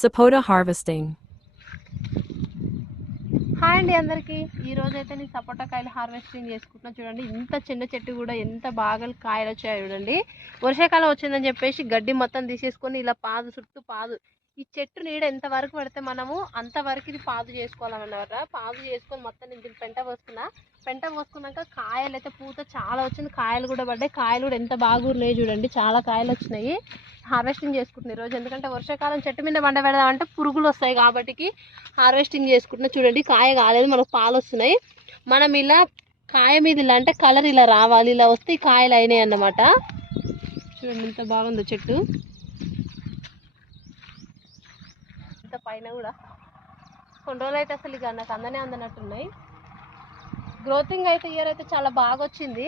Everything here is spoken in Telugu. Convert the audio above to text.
Sapota harvesting. హాయ్ అండి అందరికీ. ఈరోజు అయితే నేను సపోటా కాయలు హార్వెస్టింగ్ చేసుకుంటున్నా. చూడండి ఇంత చిన్న చెట్టు కూడా ఎంత బాగా కాయలు వచ్చాయో చూడండి. వర్షాకాలం వచ్చిందని చెప్పేసి గడ్డి మొత్తం తీసేసుకొని ఇలా పాదు చుట్టూ పాదు, ఈ చెట్టు నీడ ఎంత వరకు పడితే మనము అంతవరకు ఇది పాదు చేసుకోవాలన్నమాట. పాదు చేసుకొని మొత్తం నేను పెంట పోసుకున్నా. పెంట పోసుకున్నాక కాయలు అయితే పూత చాలా వచ్చింది, కాయలు కూడా పడ్డాయి. కాయలు కూడా ఎంత బాగా ఉన్నాయి చూడండి, చాలా కాయలు వచ్చినాయి. హార్వెస్టింగ్ చేసుకుంటున్నాను ఈరోజు, ఎందుకంటే వర్షాకాలం చెట్టు మీద బండ పెడదామంటే పురుగులు వస్తాయి కాబట్టి హార్వెస్టింగ్ చేసుకుంటున్నా. చూడండి కాయ కాలేదు, మనకు పాలు వస్తున్నాయి. మనం ఇలా కాయ మీద ఇలా అంటే కలర్ ఇలా రావాలి, ఇలా వస్తే ఈ కాయలు అయినాయి అన్నమాట. చూడండి ఎంత బాగుందో చెట్టు, ఇంత పైన కూడా కొన్ని రోజులు అయితే అసలు ఇక నాకు అందనే అందనట్టున్నాయి. గ్రోతింగ్ అయితే ఇయర్ అయితే చాలా బాగా వచ్చింది.